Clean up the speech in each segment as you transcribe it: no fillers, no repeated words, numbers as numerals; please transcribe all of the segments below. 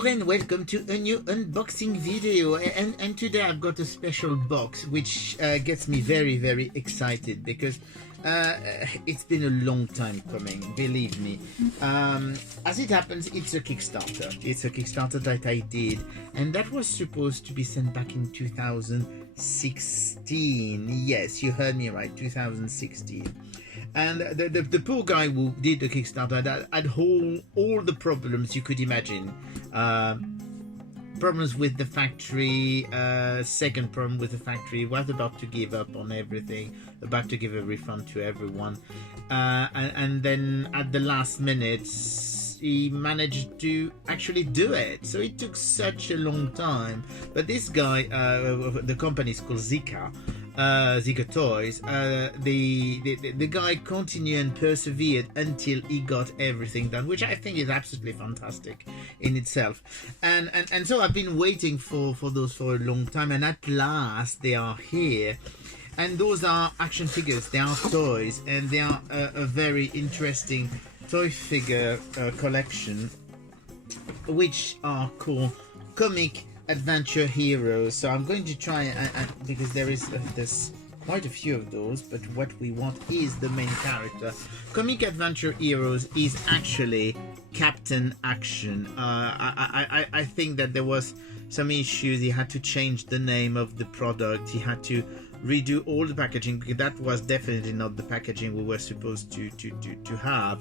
Bonjour and welcome to a new unboxing video, and today I've got a special box which gets me very excited because it's been a long time coming, believe me. As it happens, it's a Kickstarter that I did, and that was supposed to be sent back in 2016. Yes, you heard me right, 2016. And the poor guy who did the Kickstarter had all the problems you could imagine. Problems with the factory, second problem with the factory, was about to give up on everything, about to give a refund to everyone. And then at the last minute, he managed to actually do it. So it took such a long time. But this guy, the company is called Zica Toys. The guy continued and persevered until he got everything done, which I think is absolutely fantastic in itself. And so I've been waiting for those for a long time, and at last they are here. And those are action figures, they are toys, and they are a very interesting toy figure collection, which are called comic adventure heroes. So I'm going to try because there's quite a few of those, but what we want is the main character. Comic adventure heroes is actually Captain Action. I think that there was some issues. He had to change the name of the product, he had to redo all the packaging, because that was definitely not the packaging we were supposed to have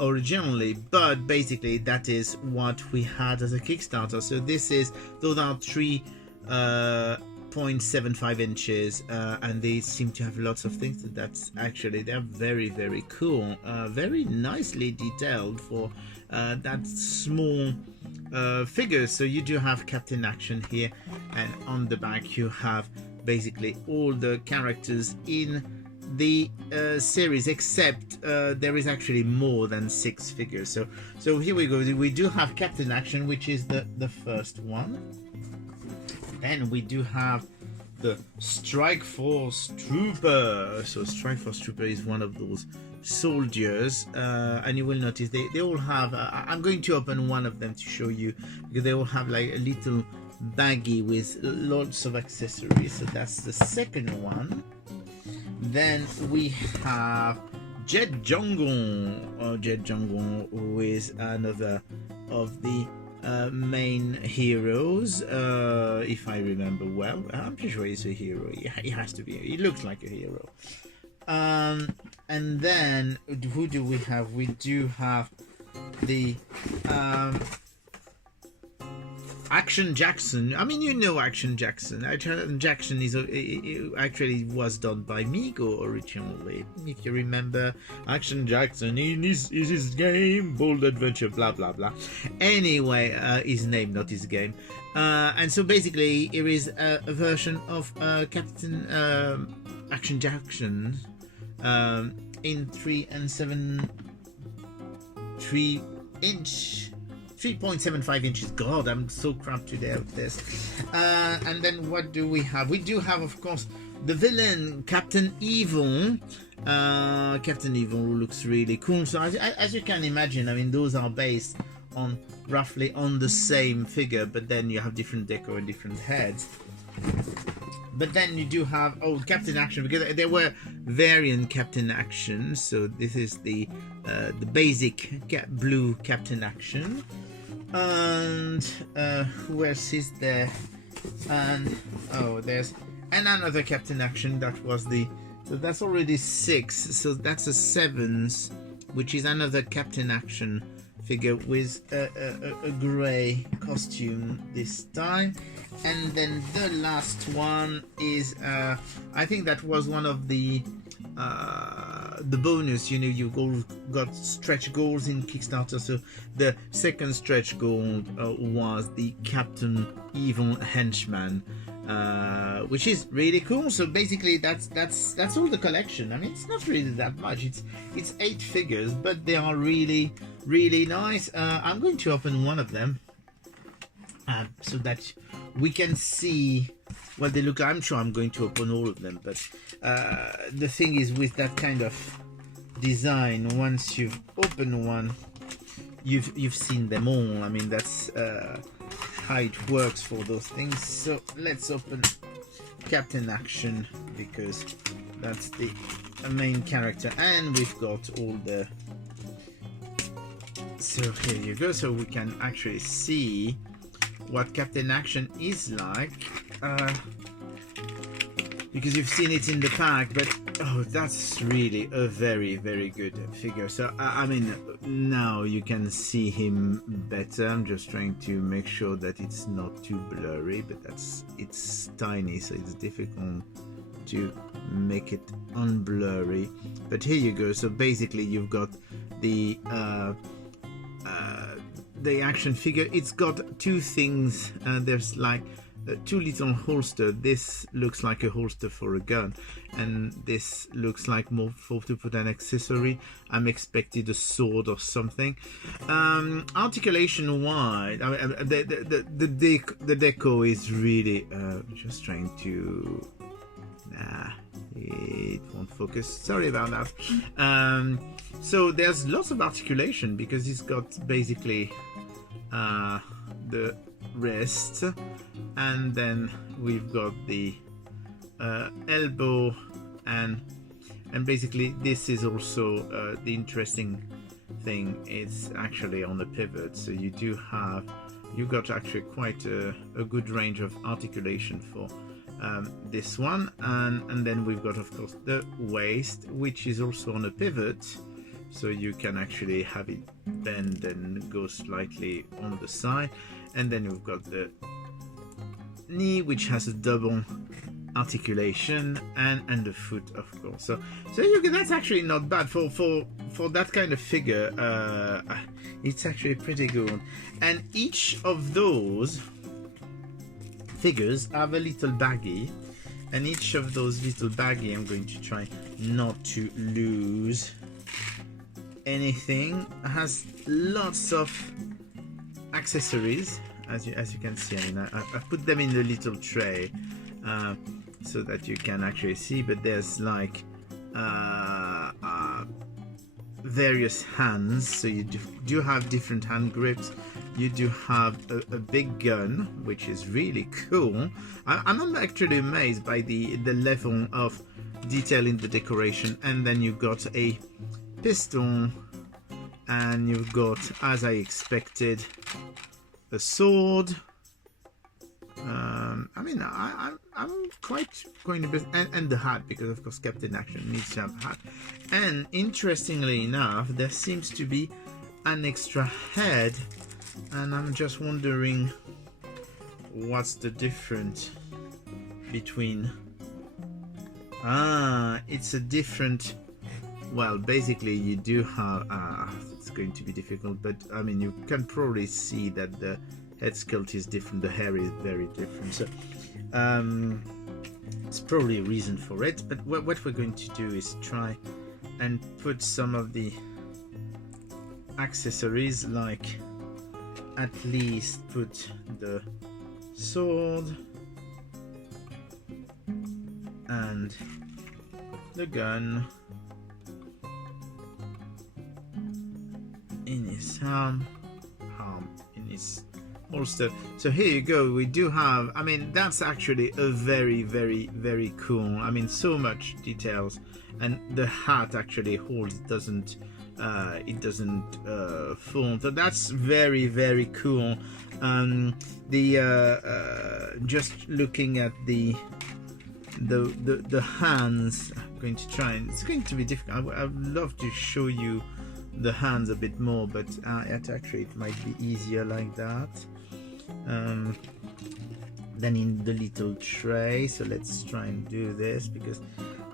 originally. But basically that is what we had as a Kickstarter. So those are 3.75 inches, and they seem to have lots of things. That's actually, they're very cool, very nicely detailed for that small figure. So you do have Captain Action here, and on the back you have basically all the characters in the series, except there is actually more than 6 figures. So here we go. We do have Captain Action, which is the first one. Then we do have the Strike Force Trooper. So Strike Force Trooper is one of those soldiers, and you will notice they all have I'm going to open one of them to show you, because they all have like a little baggie with lots of accessories. So that's the second one. Then we have Jet Jungle, who is another of the main heroes, if I remember well. I'm pretty sure he's a hero. He has to be. He looks like a hero. And then who do we have? We do have the Action Jackson. I mean, you know Action Jackson. Action Jackson is it actually was done by Mego originally, if you remember. Action Jackson is his game, Bold Adventure, blah blah blah. Anyway, his name, not his game. And so basically, here is a version of Captain Action Jackson in 3.75 inches. God, I'm so crap today at this. And then what do we have? We do have, of course, the villain, Captain Evil. Captain Evil looks really cool. So as you can imagine, I mean, those are based on roughly on the same figure, but then you have different decor and different heads. But then you do have Captain Action, because there were variant Captain Action. So this is the basic blue Captain Action. And who else is there? And there's another Captain Action. That was so that's already 6. So that's a 7th, which is another Captain Action figure with a grey costume this time. And then the last one is I think that was one of the bonus. You know, you got stretch goals in Kickstarter. So the second stretch goal was the Captain Evil Henchman, which is really cool. So basically that's all the collection. I mean, it's not really that much. It's 8 figures, but they are really nice. I'm going to open one of them so that we can see what they look. I'm sure I'm going to open all of them, but the thing is, with that kind of design, once you've opened one, you've seen them all. I mean, that's how it works for those things. So let's open Captain Action, because that's the main character, and we've got all the, so here you go. So we can actually see what Captain Action is like, because you've seen it in the pack, but oh, that's really a very, very good figure. So I mean, now you can see him better. I'm just trying to make sure that it's not too blurry, but it's tiny, so it's difficult to make it unblurry. But here you go. So basically you've got the action figure. It's got two things. There's like two little holster. This looks like a holster for a gun, and this looks like more to put an accessory. I'm expected a sword or something. Articulation wide, I mean, the deco is really just trying to, it won't focus, sorry about that. So there's lots of articulation, because it's got basically the wrist, and then we've got the elbow, and basically this is also the interesting thing. It's actually on a pivot, so you've got actually quite a good range of articulation for this one. And then we've got, of course, the waist, which is also on a pivot, so you can actually have it bend and go slightly on the side. And then we've got the knee, which has a double articulation, and the foot, of course. So that's actually not bad for that kind of figure. It's actually pretty good. And each of those figures have a little baggie, and each of those little baggie, I'm going to try not to lose anything, has lots of accessories, as you can see. I mean, I put them in a little tray so that you can actually see, but there's like various hands, so you do have different hand grips. You do have a big gun, which is really cool. I'm actually amazed by the level of detail in the decoration. And then you've got a pistol, and you've got, as I expected, a sword. I mean, I'm quite going to be, and the hat, because of course Captain Action needs to have a hat. And interestingly enough, there seems to be an extra head, and I'm just wondering what's the difference between. It's a different. Well, basically, you do have. It's going to be difficult, but I mean, you can probably see that the head sculpt is different. The hair is very different. So, it's probably a reason for it. But what we're going to do is try and put some of the accessories, like at least put the sword and the gun in his arm in his holster. So here you go. We do have, I mean, that's actually a very, very, very cool. I mean, so much details, and the hat actually holds, doesn't it doesn't fall. So that's very, very cool. Just looking at the hands, I'm going to try, and it's going to be difficult. I'd love to show you the hands a bit more, but it might be easier like that. Then in the little tray, so let's try and do this, because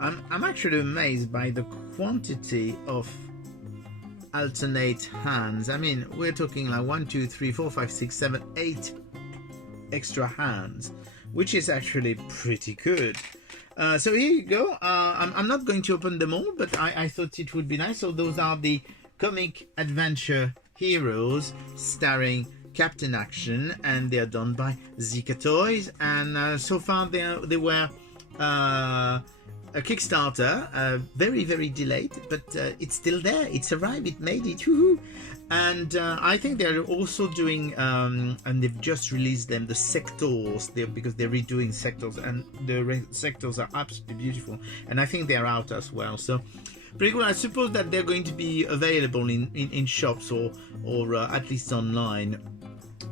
I'm actually amazed by the quantity of alternate hands. I mean, we're talking like 1, 2, 3, 4, 5, 6, 7, 8 extra hands, which is actually pretty good. So here you go. I'm not going to open them all, but I thought it would be nice. So those are the comic adventure heroes starring Captain Action, and they're done by Zica Toys. And so far they were a Kickstarter, very, very delayed, but it's still there. It's arrived. It made it. Woohoo! And I think they're also doing, and they've just released them, the sectors, because they're redoing sectors, and the sectors are absolutely beautiful. And I think they're out as well. So pretty cool. I suppose that they're going to be available in shops or at least online.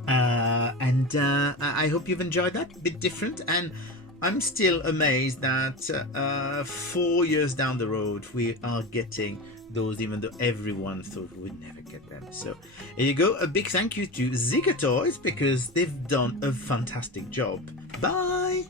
And I hope you've enjoyed that. A bit different, and I'm still amazed that 4 years down the road we are getting those, even though everyone thought we would never get them. So here you go. A big thank you to Zica Toys, because they've done a fantastic job. Bye.